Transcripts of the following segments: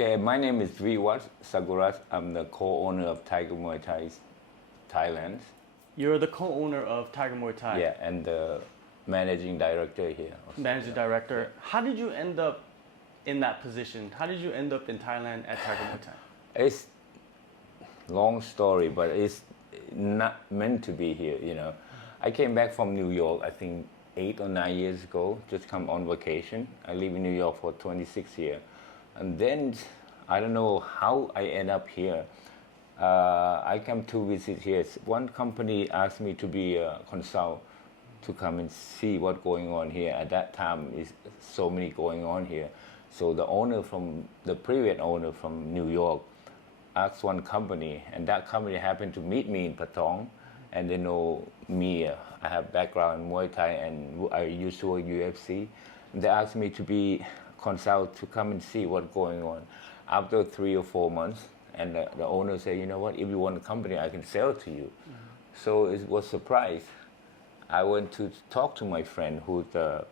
Okay, my name is Viwat Sakulrat. I'm the co-owner of Tiger Muay Thai Thailand. You're the co-owner of Tiger Muay Thai. Yeah, and the managing director here. Also. Managing director. How did you end up in that position? How did you end up in Thailand at Tiger Muay Thai? It's long story, but it's not meant to be here, you know. I came back from New York, I think 8 or 9 years ago, just come on vacation. I live in New York for 26 years. And then, I don't know how I end up here. I come to visit here. One company asked me to be a consult to come and see what's going on here. At that time, is so many going on here. So the previous owner from New York asked one company, and that company happened to meet me in Patong, and they know me. I have background in Muay Thai, and I used to work UFC. And they asked me to be consult to come and see what's going on. After 3 or 4 months, and the owner said, you know what, if you want a company, I can sell to you. So it was a surprise. I went to talk to my friend who's the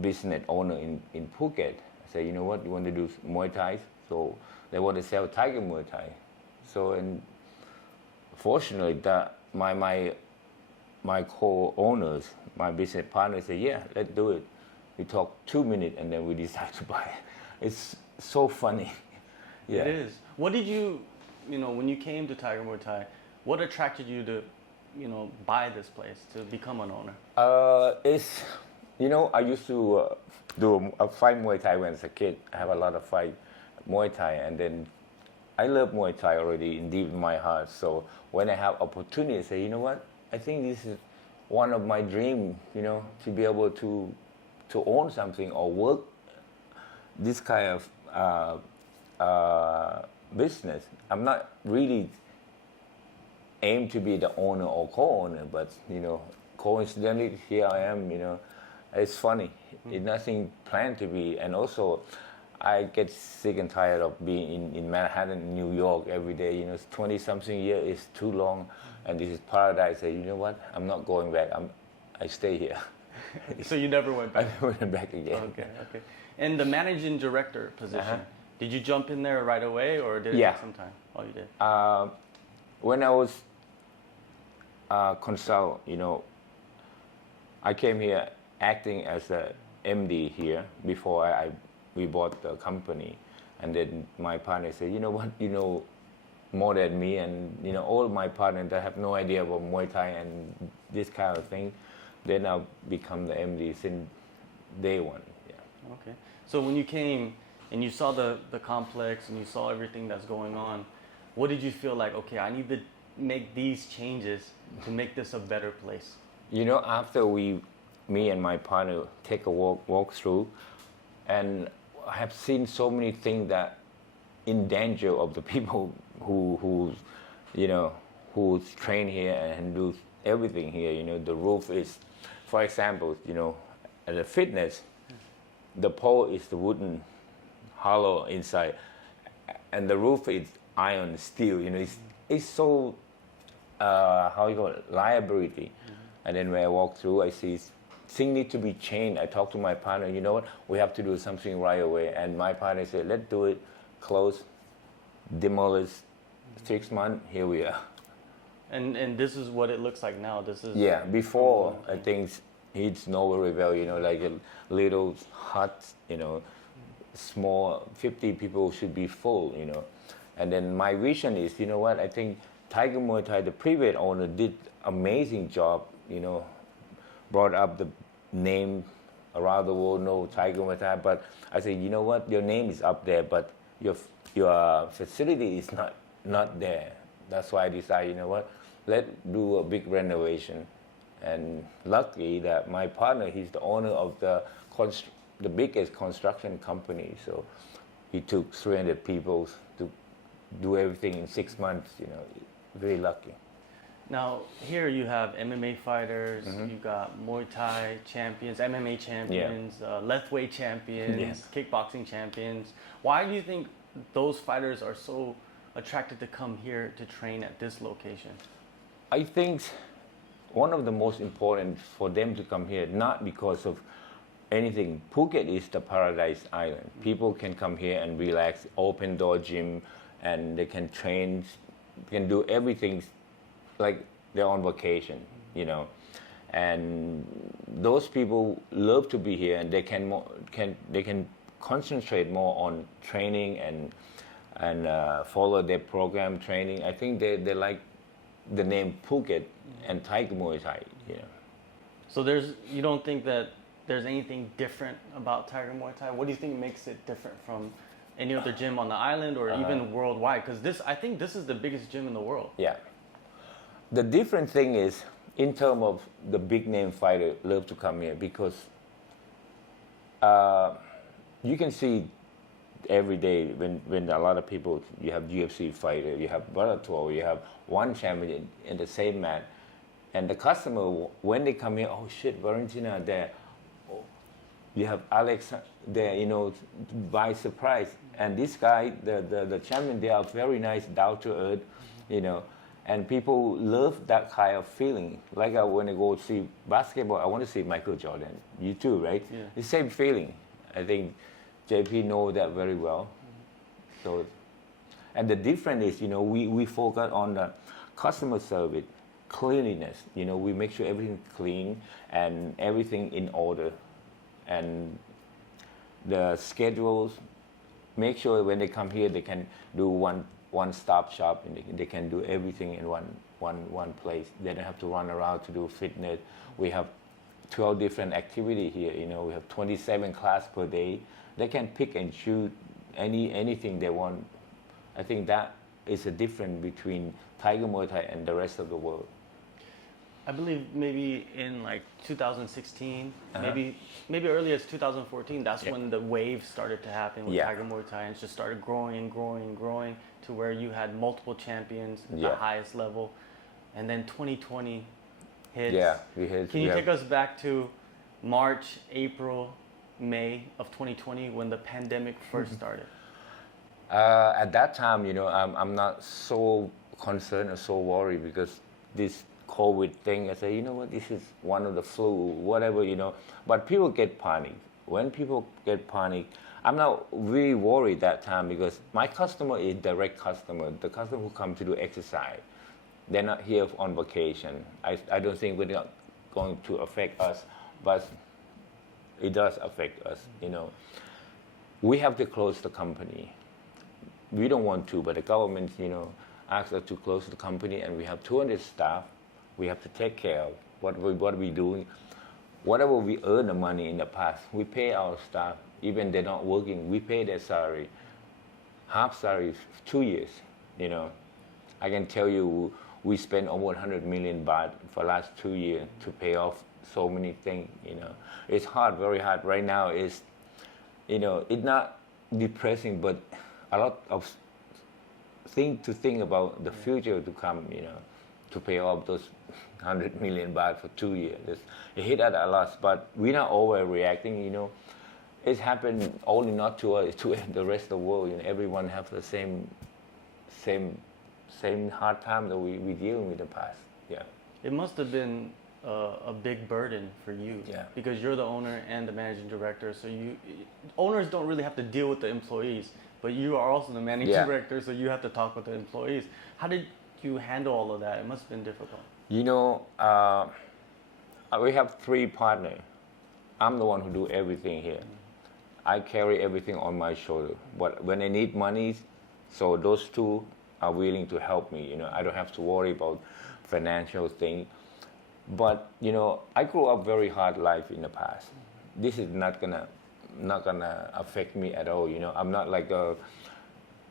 business owner in Phuket. I said, you know what, you want to do Muay Thai? So they want to sell Tiger Muay Thai. So, and fortunately, my co-owners, my business partners said, yeah, let's do it. We talked 2 minutes and then we decided to buy it. It's so funny. Yeah. It is. What did you when you came to Tiger Muay Thai, what attracted you to, buy this place, to become an owner? I used to do a fight Muay Thai when I was a kid. I have a lot of fight Muay Thai, and then I love Muay Thai already in deep in my heart. So when I have opportunity, I say, you know what? I think this is one of my dreams, to be able to own something or work this kind of business. I'm not really aim to be the owner or co-owner, but coincidentally here I am. It's funny. It's nothing planned to be, and also I get sick and tired of being in Manhattan, New York every day. 20-something years is too long, and this is paradise. I say, you know what? I'm not going back. I stay here. So you never went back? I went back again. Okay. And the managing director position, did you jump in there right away, or did it take some time? Oh, you did. When I was consult, I came here acting as a MD here before we bought the company, and then my partner said, you know what, more than me, and all my partners that have no idea about Muay Thai and this kind of thing, then I'll become the MD since day one. Yeah. Okay. So when you came and you saw the complex and you saw everything that's going on, what did you feel like? Okay, I need to make these changes to make this a better place. After me and my partner take a walk through, and I have seen so many things that in danger of the people who's train here and do everything here. The roof is, for example, at the fitness, the pole is the wooden hollow inside, and the roof is iron steel. It's so liability. And then when I walk through, I see things need to be changed. I talk to my partner. You know what? We have to do something right away. And my partner said, "Let's do it. Close, demolish. 6 months. Here we are." And this is what it looks like now. This is before I think it's Noble Rebel, like a little hut, small, 50 people should be full, And then my vision is, I think Tiger Muay Thai, the previous owner, did amazing job, brought up the name around the world, no Tiger Muay Thai. But I said, you know what, your name is up there, but your facility is not there. That's why I decided, let's do a big renovation. And lucky that my partner, he's the owner of the biggest construction company. So he took 300 people to do everything in 6 months, very lucky. Now, here you have MMA fighters, you've got Muay Thai champions, MMA champions, Lethweight champions, kickboxing champions. Why do you think those fighters are so attracted to come here to train at this location? I think one of the most important for them to come here, not because of anything. Phuket is the paradise island. People can come here and relax, open door gym, and they can train, can do everything like they're on vacation, you know. And those people love to be here, and they can concentrate more on training and follow their program training. I think they like the name Phuket and Tiger Muay Thai, you know. So you don't think that there's anything different about Tiger Muay Thai? What do you think makes it different from any other gym on the island or even worldwide? Because I think this is the biggest gym in the world. Yeah. The different thing is, in terms of the big name fighter love to come here because you can see every day when a lot of people, you have UFC fighter, you have Bellator, you have one champion in the same mat, and the customer, when they come here, oh shit, Valentina there, oh, you have Alex there, you know, by surprise. And this guy, the champion, they are very nice, down to earth, you know, and people love that kind of feeling. Like when I go see basketball, I want to see Michael Jordan. You too, right? Yeah. The same feeling. I think JP knows that very well. So, and the difference is, you know, we focus on the customer service, cleanliness. You know, we make sure everything clean and everything in order, and the schedules. Make sure when they come here, they can do one-stop shop, and they can do everything in one place. They don't have to run around to do fitness. We have 12 different activities here. You know, we have 27 classes per day. They can pick and choose anything they want. I think that is a difference between Tiger Muay Thai and the rest of the world. I believe maybe in like 2016, maybe early as 2014, that's when the wave started to happen with Tiger Muay Thai, and it just started growing and growing and growing to where you had multiple champions at the highest level. And then 2020 hits. Yeah, we hit. Can you take us back to March, April, May of 2020 when the pandemic first started? At that time, you know, I'm not so concerned or so worried because this COVID thing, I say, you know what, this is one of the flu, whatever, you know. But people get panic. When people get panic, I'm not really worried that time because my customer is direct customer, the customer who come to do exercise. They're not here on vacation. I don't think we're not going to affect us, but it does affect us, you know. We have to close the company. We don't want to, but the government, you know, asked us to close the company, and we have 200 staff. We have to take care of what we doing. Whatever we earn the money in the past, we pay our staff. Even they're not working, we pay their salary. Half salary, 2 years, you know. I can tell you, we spent over 100 million baht for the last 2 years to pay off so many things, you know. It's hard, very hard. Right now, it's, you know, it's not depressing, but a lot of things to think about the future to come, you know, to pay off those 100 million baht for 2 years. It hit us a lot, but we're not overreacting, you know. It's happened only not to us, to the rest of the world. You know, everyone have the same hard time that we deal with the past. Yeah. It must have been a big burden for you, because you're the owner and the managing director. So owners don't really have to deal with the employees, but you are also the managing director, so you have to talk with the employees. How did you handle all of that? It must have been difficult. You know, we have 3 partners. I'm the one who do everything here. I carry everything on my shoulder. But when I need money, so those 2 are willing to help me. You know, I don't have to worry about financial thing. But you know, I grew up very hard life in the past. This is not gonna affect me at all. You know, I'm not like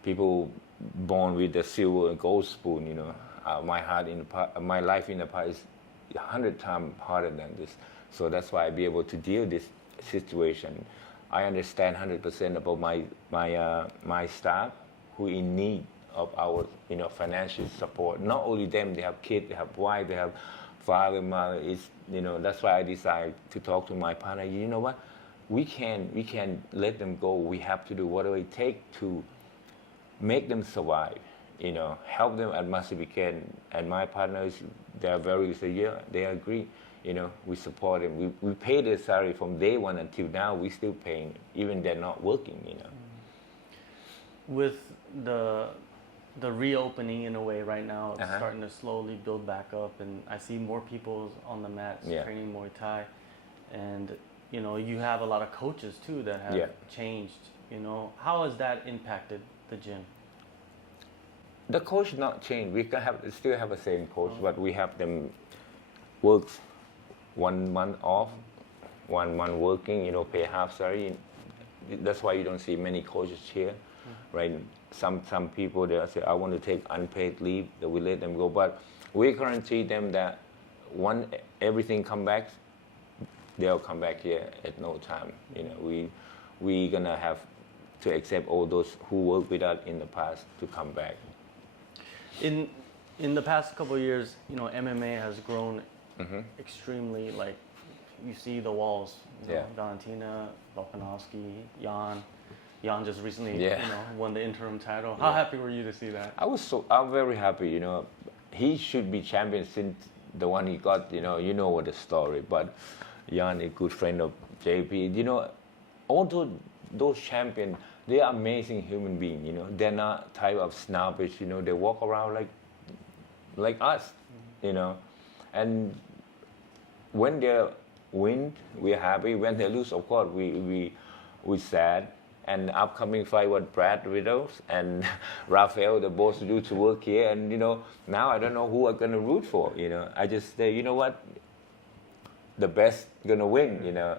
people born with the silver and gold spoon. You know, my life in the past is 100 times harder than this. So that's why I be able to deal with this situation. I understand 100% about my staff who in need of our, you know, financial support. Not only them, they have kids, they have wife, they have father, mother. Is, you know, that's why I decided to talk to my partner. You know what? We can let them go. We have to do whatever it takes to make them survive. You know, help them as much as we can. And my partners, they are very say, yeah, they agree. You know, we support them. We pay their salary from day one until now. We still paying, even they're not working. You know. With the reopening in a way right now, it's starting to slowly build back up, and I see more people on the mats training Muay Thai, and you know, you have a lot of coaches too that have changed. You know, how has that impacted the gym? The coach not changed. We can still have the same coach, but we have them work 1 month off, 1 month working. You know, pay half salary. That's why you don't see many coaches here, right? Some people they say I want to take unpaid leave. That we let them go, but we guarantee them that when everything come back, they'll come back here at no time. You know, we gonna have to accept all those who worked with us in the past to come back. In the past couple of years, you know, MMA has grown extremely. Like, you see the walls. You know, Valentina, Volkanovski, Jan just recently, you know, won the interim title. How happy were you to see that? I'm very happy. You know, he should be champion since the one he got. You know what the story. But Jan, a good friend of JP. You know, although those champions, they are amazing human beings. You know, they're not type of snobbish. You know, they walk around like us. You know, and when they win, we're happy. When they lose, of course, we sad. And upcoming fight with Brad Riddles and Rafael, they both do to work here. And, you know, now I don't know who I'm going to root for, you know. I just say, you know what, the best going to win, you know.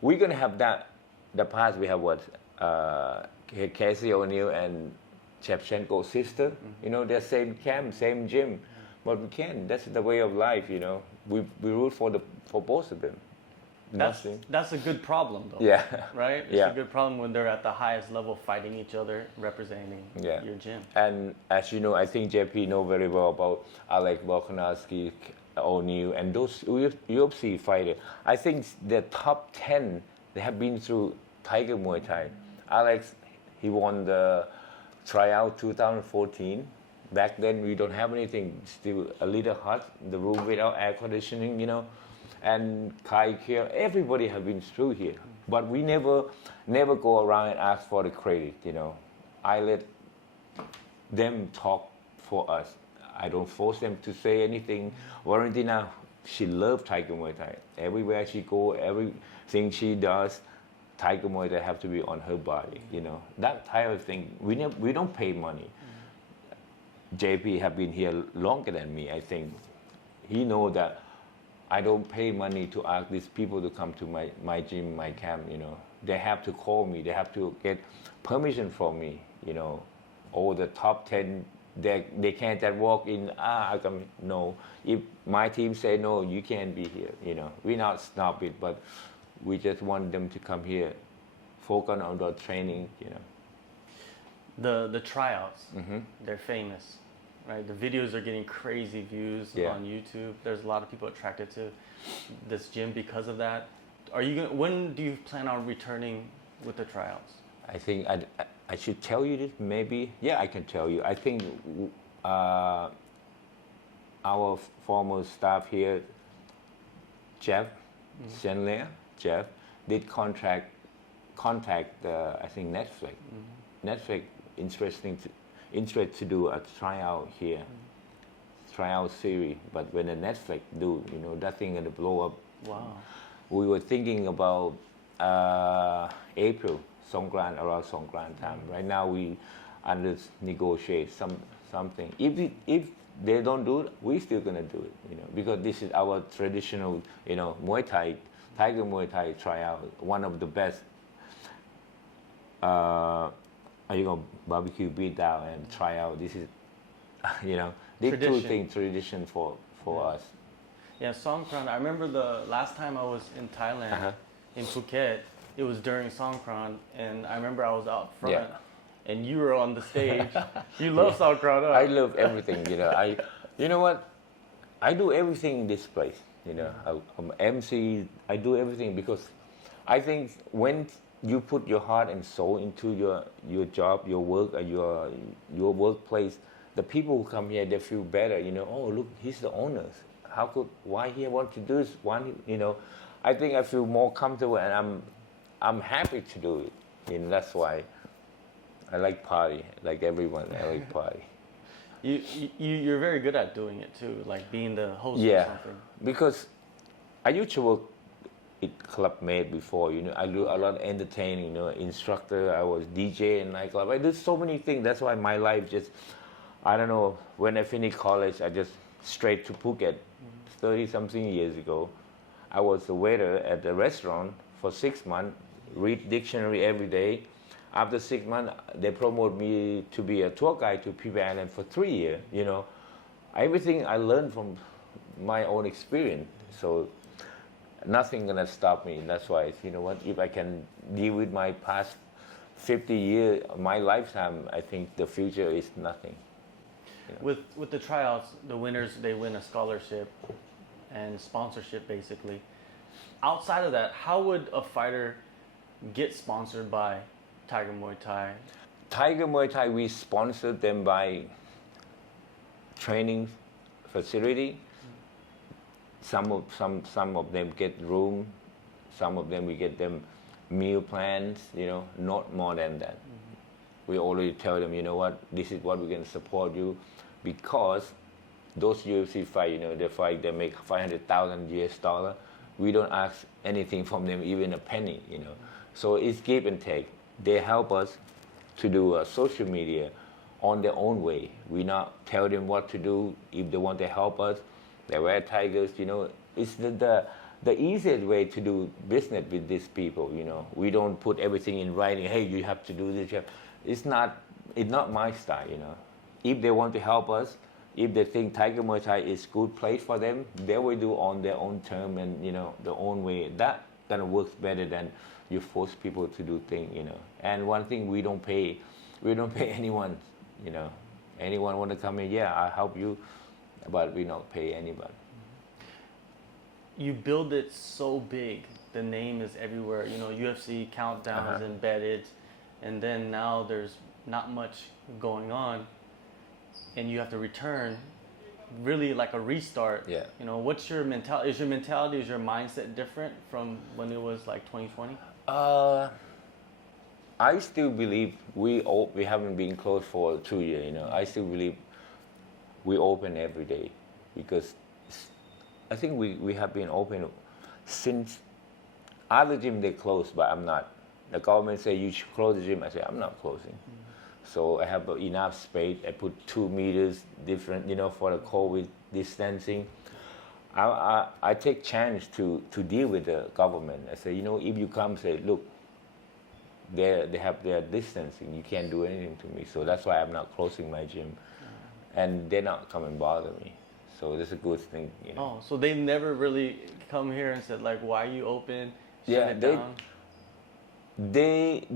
We're going to have that. The past we have Casey O'Neill and Shevchenko's sister. You know, they're same camp, same gym. But we can't. That's the way of life, you know. We root for both of them. That's a good problem, though. Yeah. Right? It's a good problem when they're at the highest level fighting each other, representing your gym. And as you know, I think JP know very well about Alex Volkanovski, O'Neill, and those UFC fighters. I think the top 10, they have been through Tiger Muay Thai. Alex, he won the tryout 2014. Back then, we don't have anything, still a little hot, the room without air conditioning, you know. And Kai Kier, everybody have been through here. But we never go around and ask for the credit, you know. I let them talk for us. I don't force them to say anything. Valentina, she loves Tiger Muay Thai. Everywhere she go, everything she does, Tiger Muay Thai have to be on her body, you know. That type of thing, we don't pay money. JP have been here longer than me, I think. He know that I don't pay money to ask these people to come to my gym, my camp, you know. They have to call me. They have to get permission from me, you know. All the top 10, they can't just walk in, I come, no. If my team say, no, you can't be here, you know. We're not snobbish, but we just want them to come here, focus on the training, you know. The tryouts, they're famous. Right, the videos are getting crazy views on YouTube. There's a lot of people attracted to this gym because of that. When do you plan on returning with the tryouts? I think I should tell you this, maybe. Yeah, I can tell you. I think our former staff here, Jeff Chandler, did contact I think Netflix. Netflix interested to do a tryout here, tryout series. But when the Netflix do, you know, that thing gonna blow up. Wow. We were thinking about April, around Songkran time. Right now we under negotiate something. If they don't do it, we still gonna do it, you know, because this is our traditional, you know, Muay Thai, Tiger Muay Thai tryout, one of the best. Are you gonna barbecue beat down and try out? This is, you know, these two things tradition for us. Yeah, Songkran. I remember the last time I was in Thailand, in Phuket. It was during Songkran, and I remember I was out front, and you were on the stage. You love Songkran, huh? I love everything. You know, you know what? I do everything in this place. You know, I'm MC. I do everything because I think when you put your heart and soul into your job, your work, or your workplace, the people who come here, they feel better. You know, oh look, he's the owner. why he want to do this one, you know. I think I feel more comfortable, and I'm happy to do it. You know, that's why I like party, like everyone. I like party. You're very good at doing it too, like being the host Yeah, or something. because I used to work at Club Med before. You know, I do a lot of entertaining. You know, instructor. I was DJ in nightclub. I did so many things. That's why my life just, I don't know. When I finished college, I just straight to Phuket. 30-something years ago, I was a waiter at a restaurant for 6 months. Read dictionary every day. After 6 months, they promoted me to be a tour guide to Phi Island for 3 years. You know, everything I learned from my own experience. So nothing gonna stop me. That's why, you know what? If I can deal with my past 50 years, my lifetime, I think the future is nothing. You know? With the tryouts, the winners, they win a scholarship and sponsorship basically. Outside of that, how would a fighter get sponsored by Tiger Muay Thai? Tiger Muay Thai, we sponsored them by training facility. Some of them get room. Some of them we get them meal plans. You know, not more than that. We already tell them, you know what, this is what we're going to support you, because those UFC fight, you know, they make 500,000 US dollar. We don't ask anything from them, even a penny, you know. So it's give and take. They help us to do social media on their own way. We not tell them what to do. If they want to help us, they wear tigers, you know. It's the easiest way to do business with these people, you know. We don't put everything in writing. Hey, you have to do this. It's not my style, you know. If they want to help us, if they think Tiger Muay Thai is good place for them, they will do on their own term and, you know, their own way. That kind of works better than you force people to do things, you know. And one thing, we don't pay anyone, you know. Anyone want to come in, yeah, I'll help you, but we don't pay anybody. You build it so big, the name is everywhere. You know, UFC Countdown is embedded, and then now there's not much going on, and you have to return, really like a restart. Yeah. You know, what's your mentality? Is your mindset different from when it was like 2020? I still believe we haven't been closed for 2 years, you know. I still believe we open every day, because I think we have been open since other gym they closed, but I'm not. The government say you should close the gym. I say I'm not closing. So I have enough space. I put 2 meters different, you know, for the COVID distancing. I take chance to deal with the government. I say, you know, if you come, say, look, they have their distancing. You can't do anything to me. So that's why I'm not closing my gym, and they're not come and bother me. So that's a good thing, you know. Oh, so they never really come here and said like, why are you open? Yeah, Shut it down? they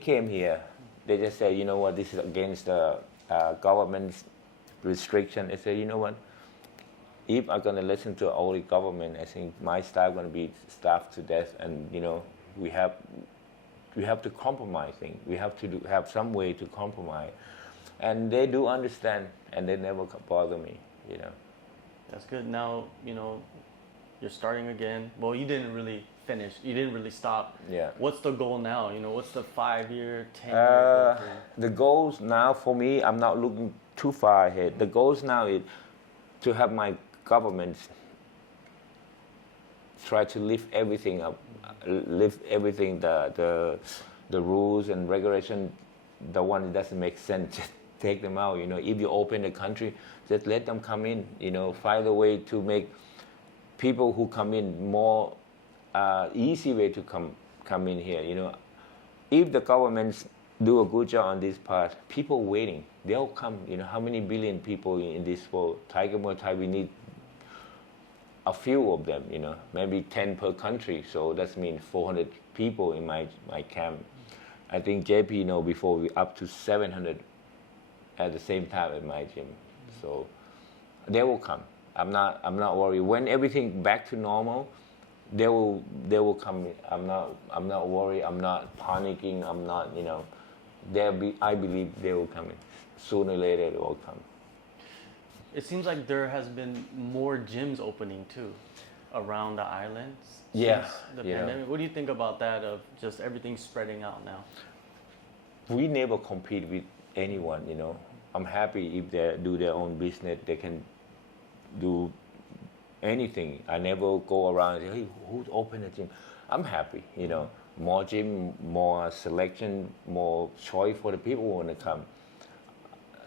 came here. They just say, you know what, this is against the government's restriction. I say, you know what, if I'm gonna listen to all the government, I think my staff gonna be starved to death, and you know, we have to compromise things. We have to have some way to compromise, and they do understand, and they never bother me, you know. That's good. Now, you know, you're starting again. Well, you didn't really finish. You didn't really stop. Yeah. What's the goal now? You know, what's the 5-year, 10-year goal? The goals now for me, I'm not looking too far ahead. The goals now is to have my government try to lift everything up, the rules and regulation, the one that doesn't make sense, just take them out. You know, if you open the country, just let them come in. You know, find a way to make people who come in more easy way to come in here. You know, if the governments do a good job on this part, people waiting, they'll come. You know, how many billion people in this world? Tiger Muay Thai, we need a few of them, you know, maybe 10 per country. So that means 400 people in my camp. I think JP, you know, before we up to 700 at the same time at my gym. So they will come. I'm not worried. When everything back to normal, they will come. I'm not worried. I'm not panicking. I'm not, you know, I believe they will come in. Sooner or later they will come. It seems like there has been more gyms opening too around the islands Yeah, since the pandemic. What do you think about that, of just everything spreading out now? We never compete with anyone, I'm happy if they do their own business, they can do anything. I never go around and say, hey, who's open a gym? I'm happy, more gym, more selection, more choice for the people who want to come.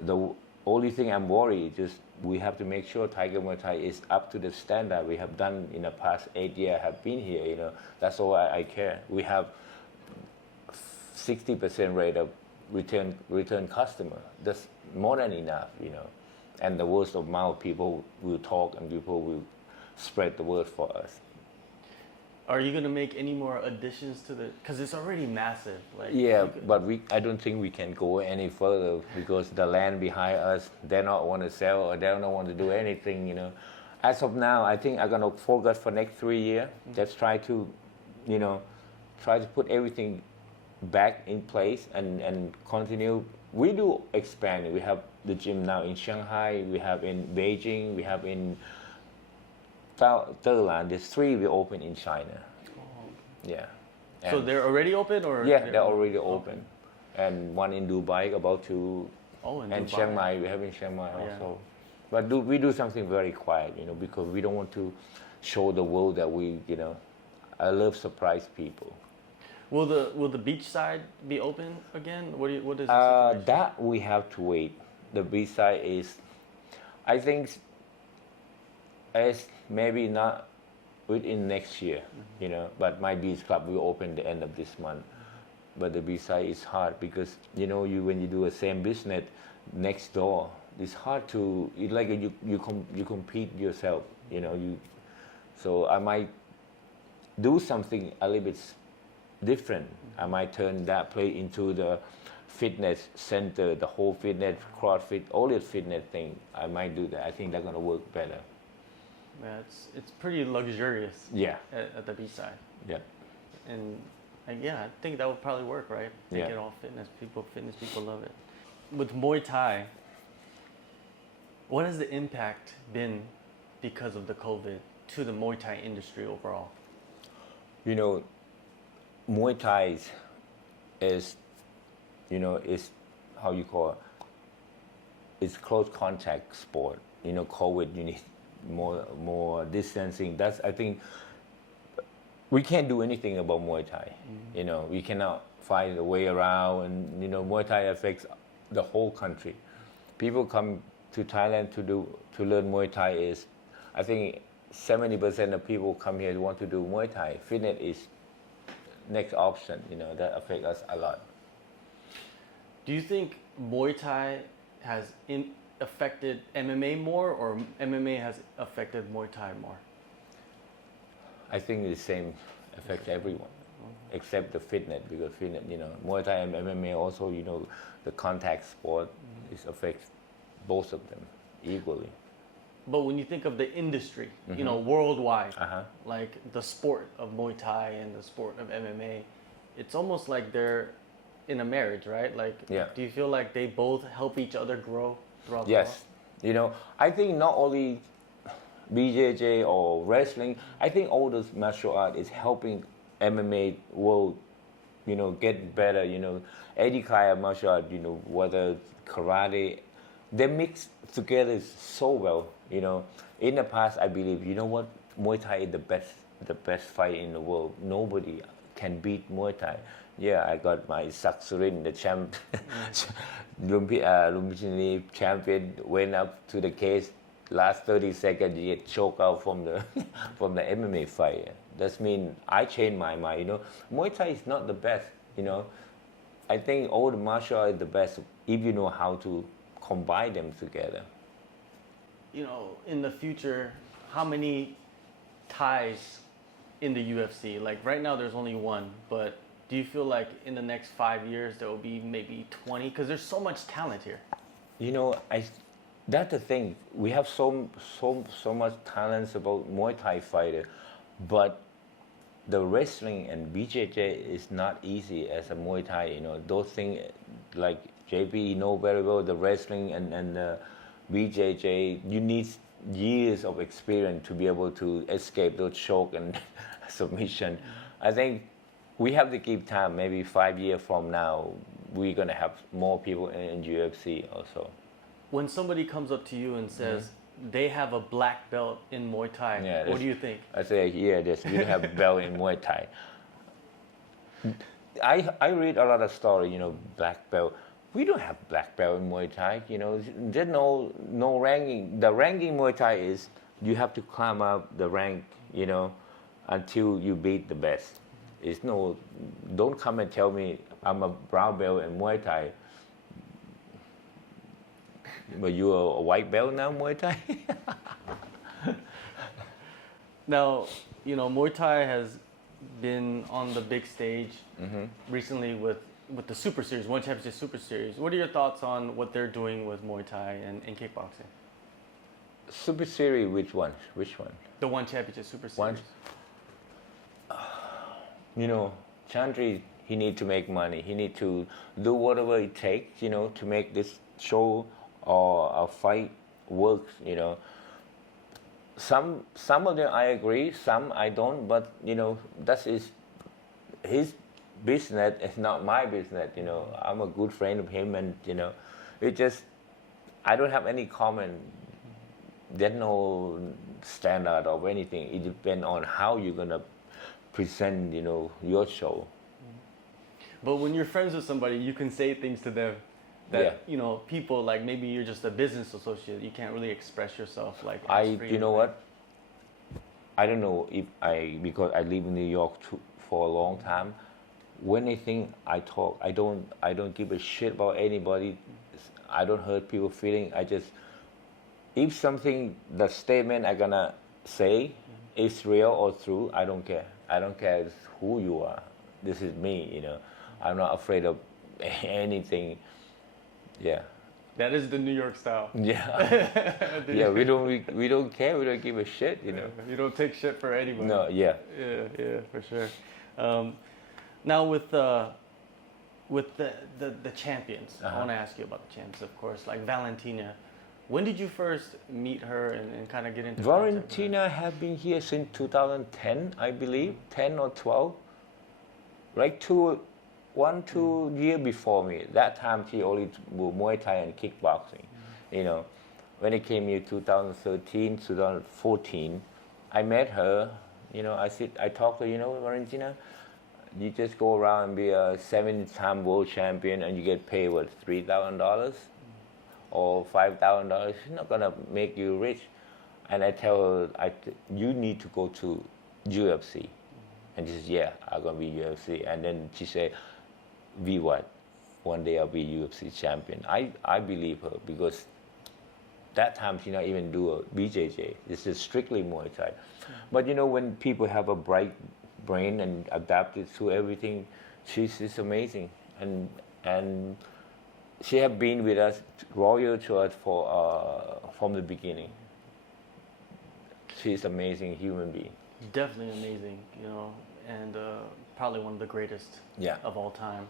The only thing I'm worried is just we have to make sure Tiger Muay Thai is up to the standard we have done in the past 8 years. Have been here, That's all I care. We have 60% rate of return customer. That's more than enough, And the word of mouth, people will talk and people will spread the word for us. Are you gonna make any more additions to the? Because it's already massive. But I don't think we can go any further because the land behind us, they not want to sell or they don't want to do anything, As of now, I think I'm gonna focus for next 3 years. Just try to, put everything back in place and continue. We do expand. We have the gym now in Shanghai. We have in Beijing. We have in Thailand. There's 3 we open in China. Yeah. So they're already open, or? Yeah, they're already open. And one in Dubai about to. In and Dubai. Chiang Mai, we have in Chiang Mai also. But we do something very quiet, because we don't want to show the world that we, I love surprise people. Will the beach side be open again? What is the situation? That we have to wait. The beach side is, I think, as maybe not within next year, But my beach club will open the end of this month. But the beach side is hard because when you do the same business next door, it's hard to. It's like you compete yourself, So I might do something a little bit different. I might turn that place into the fitness center, the whole fitness, CrossFit, all this fitness thing. I might do that. I think that's gonna work better. Yeah, it's pretty luxurious. Yeah. At the beach side. Yeah. And I think that would probably work, right? Make it all fitness people love it. With Muay Thai, what has the impact been because of the COVID to the Muay Thai industry overall? Muay Thai is how you call it. It's close contact sport. COVID, you need more distancing. That's, I think, we can't do anything about Muay Thai. We cannot find a way around, and Muay Thai affects the whole country. People come to Thailand to learn Muay Thai is, I think 70% of people come here want to do Muay Thai. Fitness is next option, that affects us a lot. Do you think Muay Thai has affected MMA more, or MMA has affected Muay Thai more? I think the same affects everyone, except the fitness, because fitness, Muay Thai and MMA also, the contact sport affects both of them equally. But when you think of the industry, worldwide, Uh-huh. like the sport of Muay Thai and the sport of MMA, it's almost like they're in a marriage, right? Like, do you feel like they both help each other grow throughout the world? I think not only BJJ or wrestling, I think all those martial art is helping MMA world, get better, any kind of martial art, whether karate, they mix together so well, In the past, I believe, Muay Thai is the best fight in the world. Nobody can beat Muay Thai. Yeah, I got my Saksurin, the champ, Lumpini champion, went up to the cage. Last 30 seconds, you get choked out from the MMA fight. That means I changed my mind. Muay Thai is not the best. I think all the martial art is the best if you know how to combine them together. In the future, how many Thais in the UFC? Like right now, there's only one, but do you feel like in the next 5 years there will be maybe 20? Because there's so much talent here. That's the thing. We have so much talent about Muay Thai fighter, but the wrestling and BJJ is not easy as a Muay Thai. Those things like JP know very well, the wrestling and the BJJ, you need years of experience to be able to escape those choke and submission. I think we have to give time. Maybe 5 years from now, we're gonna have more people in UFC also. When somebody comes up to you and says they have a black belt in Muay Thai, what do you think? I say, yeah, we don't have a belt in Muay Thai. I read a lot of story, black belt. We don't have black belt in Muay Thai, There's no ranking. The ranking Muay Thai is you have to climb up the rank, until you beat the best. Don't come and tell me I'm a brown belt in Muay Thai. But you are a white belt now, Muay Thai? Now, Muay Thai has been on the big stage recently with the Super Series, One Championship Super Series. What are your thoughts on what they're doing with Muay Thai and kickboxing? Super Series, which one? The One Championship Super Series. Chandri, he need to make money. He need to do whatever it takes, to make this show or a fight works, Some of them I agree, some I don't, but, that is his business. It's not my business, I'm a good friend of him, and, it just, I don't have any comment. There's no standard of anything. It depends on how you're going to present, your show. But when you're friends with somebody, you can say things to them that, people, like maybe you're just a business associate, you can't really express yourself like you know what? I don't know because I live in New York for a long time. When I think I talk, I don't give a shit about anybody. I don't hurt people's feeling. If something, the statement I'm gonna say is real or true, I don't care. I don't care who you are. This is me, I'm not afraid of anything. Yeah. That is the New York style. Yeah. Yeah, we don't care. We don't give a shit, You don't take shit for anybody. No, yeah. Yeah, for sure. Now with the champions, I want to ask you about the champions, of course, like Valentina. When did you first meet her and kind of get into Valentina has been here since 2010, I believe, 10 or 12. Like 2 years before me. That time she only do Muay Thai and kickboxing. When I came here 2013, 2014, I met her. I talked to her, Valentina, you just go around and be a 7-time world champion and you get paid, what, $3,000 or $5,000? She's not going to make you rich. And I tell her, you need to go to UFC. And she says, yeah, I'm going to be UFC. And then she said, Viwat, one day I'll be UFC champion. I believe her because that time she not even do a BJJ. This is strictly Muay Thai. But when people have a bright brain and adapted to everything, she's amazing. And she have been with us, loyal to us from the beginning. She's amazing human being. Definitely amazing, and probably one of the greatest of all time.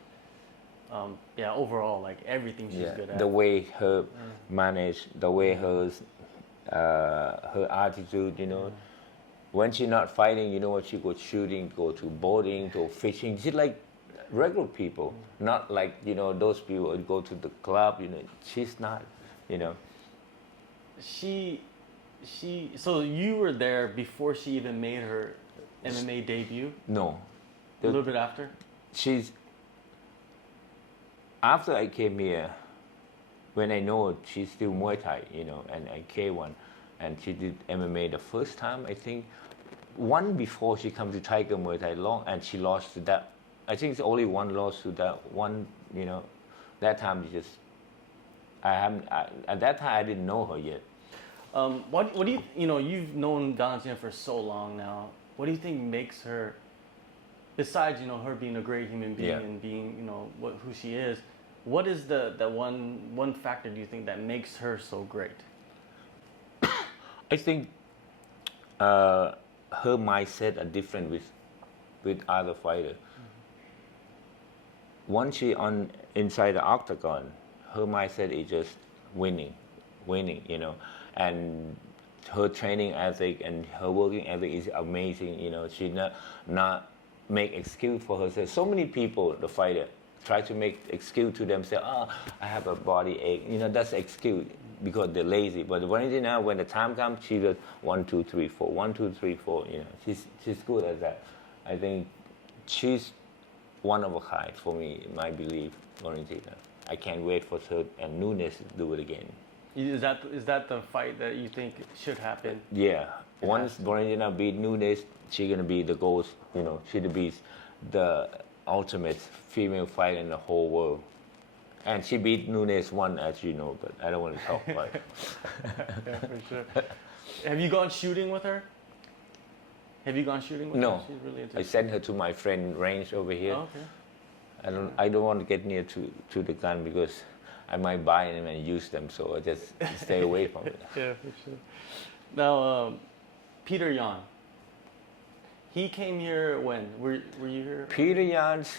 Overall, like everything she's good at. The way her manage, the way her attitude, When she's not fighting, she go shooting, go to boating, go fishing. She's like regular people, not like, those people who go to the club, She's not, So you were there before she even made her MMA debut? No. A little bit after? After I came here, when I know she's still Muay Thai, and K1, and she did MMA the first time, I think, one before she come to Tiger Muay Thai and she lost to that. I think it's only one loss to that one, that time at that time I didn't know her yet. What do you, you've known Valentina for so long now, what do you think makes her, besides, her being a great human being and being, who she is, what is the one factor do you think that makes her so great? I think her mindset are different with other fighters. Once she inside the octagon, her mindset is just winning. winning, and her training ethic and her working ethic is amazing. She not make excuse for herself. So many people, the fighter, try to make excuse to themselves. Oh, I have a body ache. That's excuse because they're lazy. But Valentina, when the time comes, she does 1, 2, 3, 4, 1, 2, 3, 4. She's good at that. I think she's one of a kind for me, in my belief, Valentina. I can't wait for her and Nunes to do it again. Is that the fight that you think should happen? Yeah. Once Valentina beat Nunes, she's gonna be the ghost. She'll be the ultimate female fighter in the whole world. And she beat Nunes once, as you know, but I don't want to talk about it. Yeah, for sure. Have you gone shooting with her? No. She's really into I sent her to my friend Range over here. Oh, okay. I don't want to get near to the gun because I might buy them and use them, so I just stay away from it. Yeah, for sure. Now, Petr Yan. He came here when? Were you here? Petr Yan's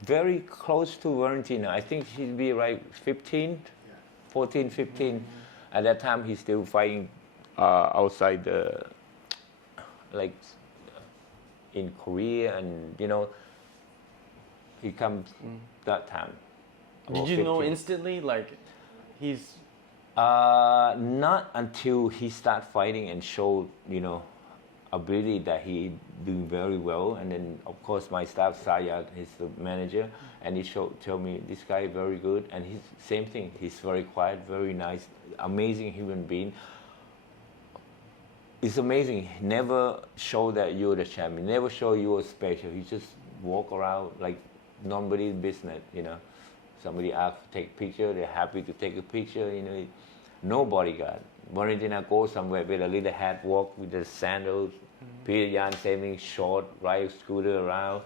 very close to Valentina. I think he'd be like 15, 14, 15. Mm-hmm. At that time, he's still fighting outside the, like, in Korea, and he comes that time. Did you know instantly, like, he's... Not until he started fighting and showed, ability that he doing very well. And then, of course, my staff, Sayat, he's the manager, and he told me, this guy is very good. And he's same thing. He's very quiet, very nice, amazing human being. It's amazing. Never show that you're the champion. Never show you're special. You just walk around like nobody's business, Somebody asks to take a picture, they're happy to take a picture, No bodyguard. Valentina goes somewhere with a little hat, walk with the sandals. Petr Yan saving short, ride scooter around.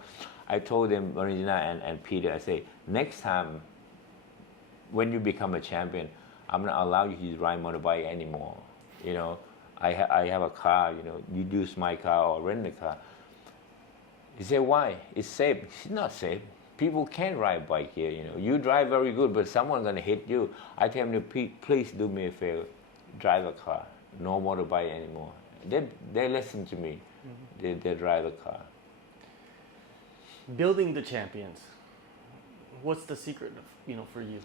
I told them, Valentina and Petr, I say, next time when you become a champion, I'm not allow you to ride motorbike anymore. I have a car, you use my car or rent the car. He said, why? It's safe. It's not safe. People can ride bike here, You drive very good, but someone's gonna hit you. I tell them, please do me a favor, drive a car. No motorbike anymore. They listen to me. Mm-hmm. They drive a car. Building the champions. What's the secret, for you?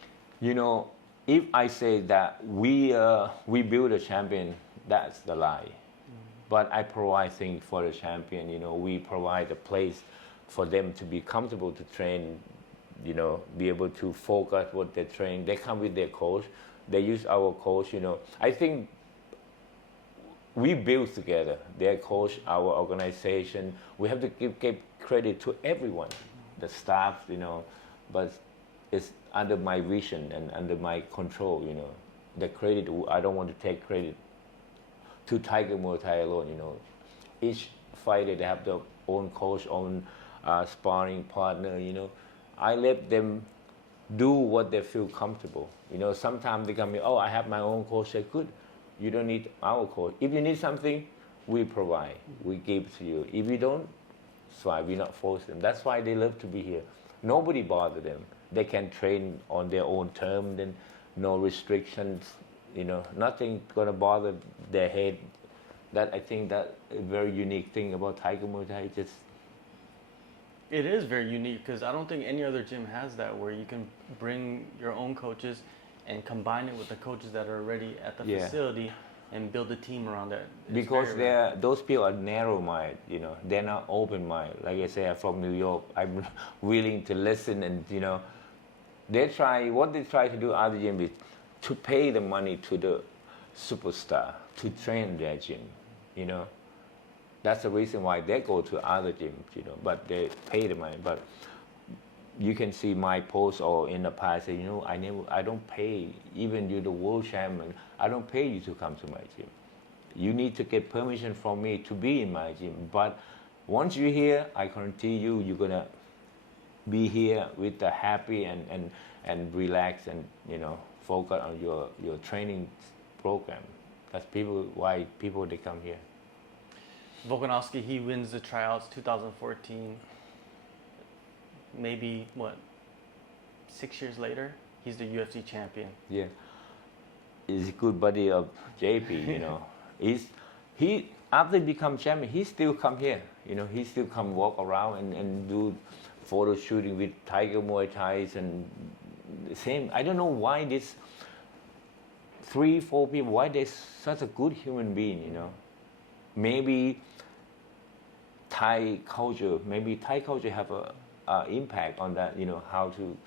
If I say that we build a champion, that's the lie. Mm-hmm. But I provide things for the champion. We provide a place for them to be comfortable to train, be able to focus what they train. They come with their coach. They use our coach, I think we build together, their coach, our organization. We have to give credit to everyone, the staff, but it's under my vision and under my control, The credit, I don't want to take credit to Tiger Muay Thai alone, Each fighter, they have their own coach, own sparring partner, I let them do what they feel comfortable. Sometimes they come here, oh, I have my own coach. I say, good. You don't need our coach. If you need something, we provide. We give to you. If you don't, it's fine. We not force them. That's why they love to be here. Nobody bother them. They can train on their own terms, then no restrictions. Nothing gonna bother their head. That I think that a very unique thing about Tiger Muay Thai. It is very unique because I don't think any other gym has that, where you can bring your own coaches and combine it with the coaches that are already at the facility and build a team around that. Because those people are narrow-minded, they're not open-minded. Like I say, I'm from New York. I'm willing to listen, and what they try to do at the gym is to pay the money to the superstar to train their gym, That's the reason why they go to other gyms, but they pay the money. But you can see my post or in the past, say, I don't pay, even you the world champion, I don't pay you to come to my gym. You need to get permission from me to be in my gym. But once you're here, I guarantee you're gonna be here with the happy and relax and focus on your training program. That's why people they come here. Volkanovski, he wins the tryouts 2014. Maybe 6 years later, he's the UFC champion. Yeah. is a good buddy of JP. You know, he after he become champion, he still come here. You know, he still come walk around and do photo shooting with Tiger Muay Thais and the same. I don't know why this 3-4 people, why they're such a good human being. You know, maybe Thai culture have a impact on that. You know, how to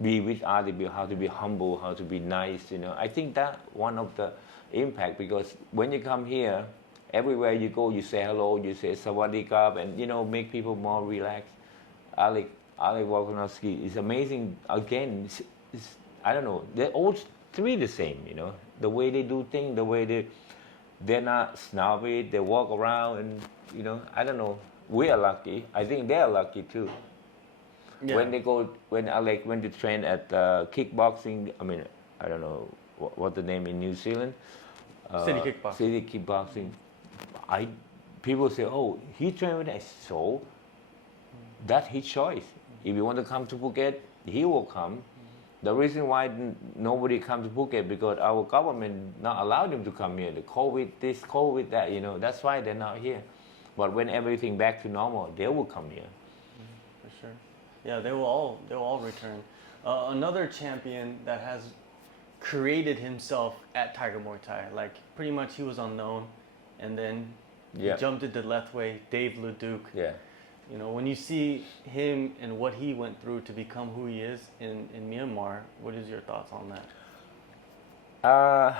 be with other people, how to be humble, how to be nice. You know, I think that one of the impact, because when you come here, everywhere you go, you say hello, you say sawadee-kap, and you know, make people more relaxed. Alec Volkanovski is amazing. Again, I don't know, they're all three the same. You know, the way they do things, the way they're not snobby, they walk around, and you know, I don't know. We are lucky. I think they are lucky too. Yeah. When Alec went to train at kickboxing, I mean, I don't know what the name in New Zealand. City Kickboxing. City Kickboxing. People say, oh, he trained with that. So that's his choice. If you want to come to Phuket, he will come. The reason why nobody comes to Phuket, because our government not allowed them to come here. The COVID this, COVID that, you know, that's why they're not here. But when everything back to normal, they will come here. For sure. Yeah, they will all return. Another champion that has created himself at Tiger Muay Thai, like pretty much he was unknown, and then he jumped into Lethwei, Dave Leduc. Yeah. You know, when you see him and what he went through to become who he is in Myanmar, what is your thoughts on that?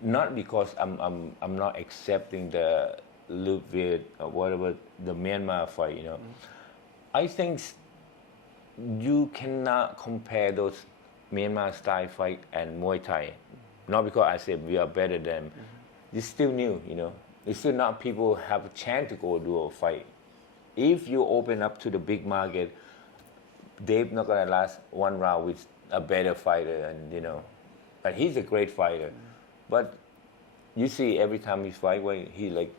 Not because I'm not accepting the CLOUDBET or whatever, the Myanmar fight, you know. I think you cannot compare those Myanmar style fight and Muay Thai. Not because I say we are better than. It's still new, you know. It's still not people have a chance to go do a fight. If you open up to the big market, Dave's not gonna last one round with a better fighter, and you know. But he's a great fighter. But you see every time he fight, when he like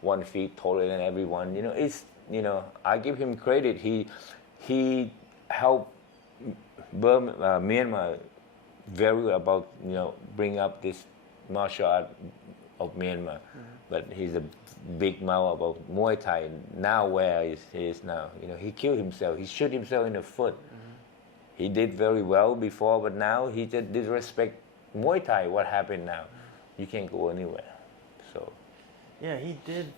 1 feet taller than everyone, you know. It's, you know, I give him credit. He helped Myanmar very well about, you know, bring up this martial art of Myanmar. But he's a big mouth about Muay Thai. Now where he is now, you know, he killed himself. He shot himself in the foot. He did very well before, but now he just disrespect Muay Thai. What happened now? You can't go anywhere. So. Yeah, he did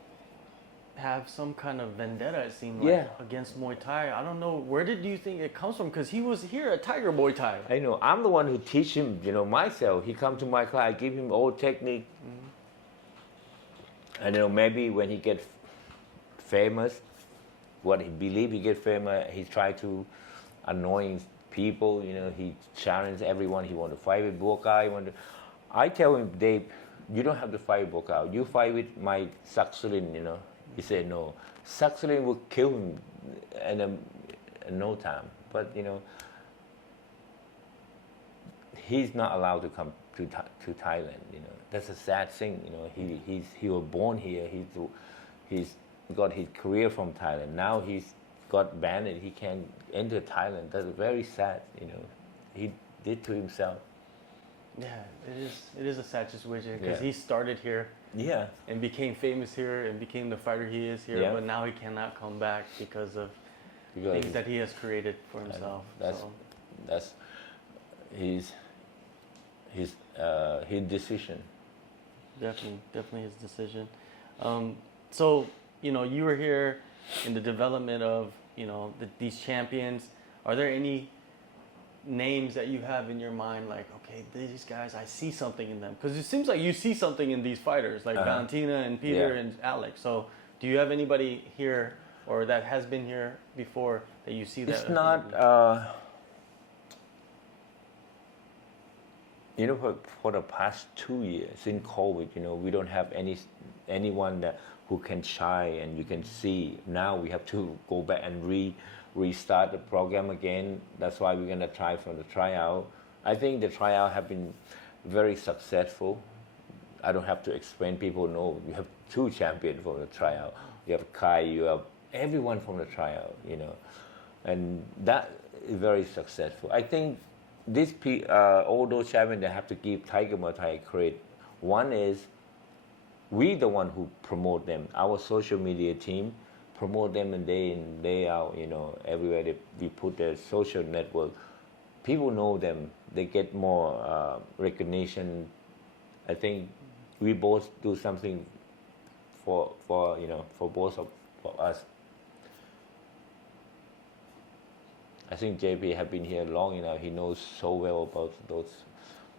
have some kind of vendetta, it seemed like, against Muay Thai. I don't know, where did you think it comes from? Because he was here at Tiger Muay Thai. I know. I'm the one who teach him, you know, myself. He come to my class, I give him all technique. And, you know, maybe when he get famous, what he believe he get famous, he try to annoy people, you know, he challenge everyone. He want to fight with Bokai. I tell him, Dave, you don't have to fight with Bokai. You fight with my Sakulrat, you know. He said no. Sakulrat will kill him in no time. But, you know, he's not allowed to come to Thailand, you know. That's a sad thing, you know. He was born here. He's got his career from Thailand. Now he's got banned and he can't enter Thailand. That's very sad, you know. He did to himself. Yeah, it is a sad situation because he started here. Yeah. And became famous here and became the fighter he is here, but now he cannot come back because of things that he has created for himself. That's his decision. Definitely his decision. So, you know, you were here in the development of, you know, these champions. Are there any names that you have in your mind, like, okay, these guys, I see something in them? Because it seems like you see something in these fighters, like Valentina and Petr and Alex. So do you have anybody here or that has been here before that you see that? It's not, you know, for the past 2 years in COVID, you know, we don't have anyone who can shine and you can see. Now we have to go back and restart the program again. That's why we're going to try for the tryout. I think the tryout have been very successful. I don't have to explain. People know we have 2 champions for the tryout. You have Kai, you have everyone from the tryout, you know. And that is very successful. I think all those champions, they have to give Tiger Muay Thai credit. One is we the one who promote them. Our social media team promote them and day in, day out, you know, everywhere we put their social network. People know them. They get more recognition. I think we both do something for you know, for both of us. I think JP have been here long enough. He knows so well about those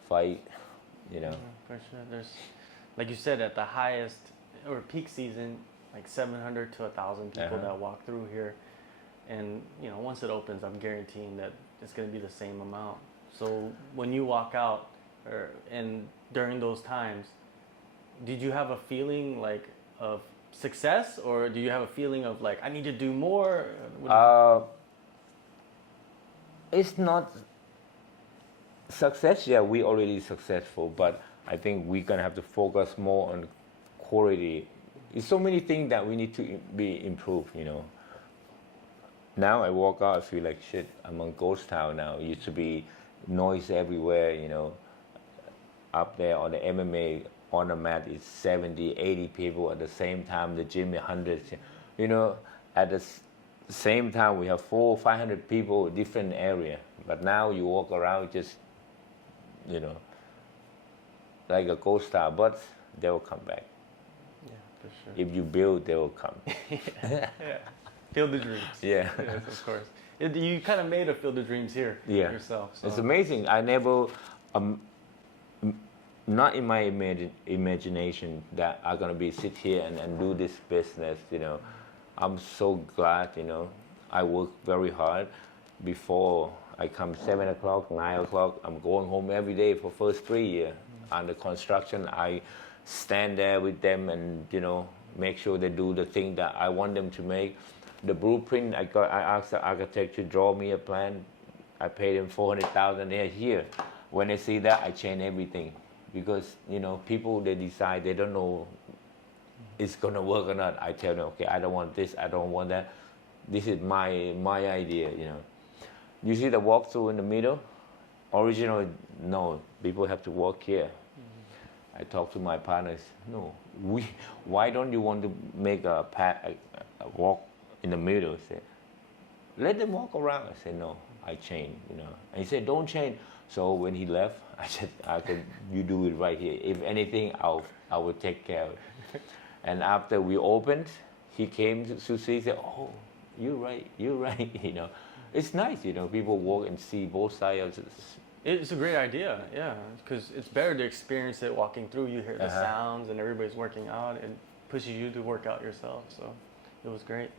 fights, you know. For sure. There's, like you said, at the highest or peak season, like 700 to 1,000 people that walk through here. And, you know, once it opens, I'm guaranteeing that it's going to be the same amount. So when you walk out and during those times, did you have a feeling like of success, or do you have a feeling of like, I need to do more? It's not success yet. We already successful, but I think we're gonna have to focus more on quality. There's so many things that we need to be improved, you know. Now I walk out, I feel like shit. I'm on ghost town now. It used to be noise everywhere, you know. Up there on the MMA, on the mat is 70, 80 people at the same time. The gym is hundreds, you know. At the same time, we have 400, 500 people, different area. But now you walk around, just, you know, like a ghost town. But they will come back. Yeah, for sure. If you build, they will come. Yeah. Field of Dreams. Yeah. Yes, of course. You kind of made a Field of Dreams here yourself. So. It's amazing. I never, not in my imagination that I'm going to be sit here and do this business, you know. I'm so glad, you know. I work very hard. Before I come 7 o'clock, 9 o'clock, I'm going home every day for first 3 years. Under construction, I stand there with them and, you know, make sure they do the thing that I want them to make. The blueprint, I asked the architect to draw me a plan. I paid him $400,000 a year. When they see that, I change everything. Because, you know, people, they decide, they don't know it's gonna work or not. I tell them, okay, I don't want this, I don't want that. This is my idea, you know. You see the walkthrough in the middle? Originally, no, people have to walk here. I talk to my partners, no, why don't you want to make a walk in the middle? I said, let them walk around. I said, no, I change, you know. And he said, don't change. So when he left, I said, you do it right here. If anything, I will take care of it. And after we opened, he came to see, said, oh, you're right, you know. It's nice, you know, people walk and see both sides. It's a great idea, yeah, because it's better to experience it walking through. You hear the sounds and everybody's working out, and pushes you to work out yourself, so it was great.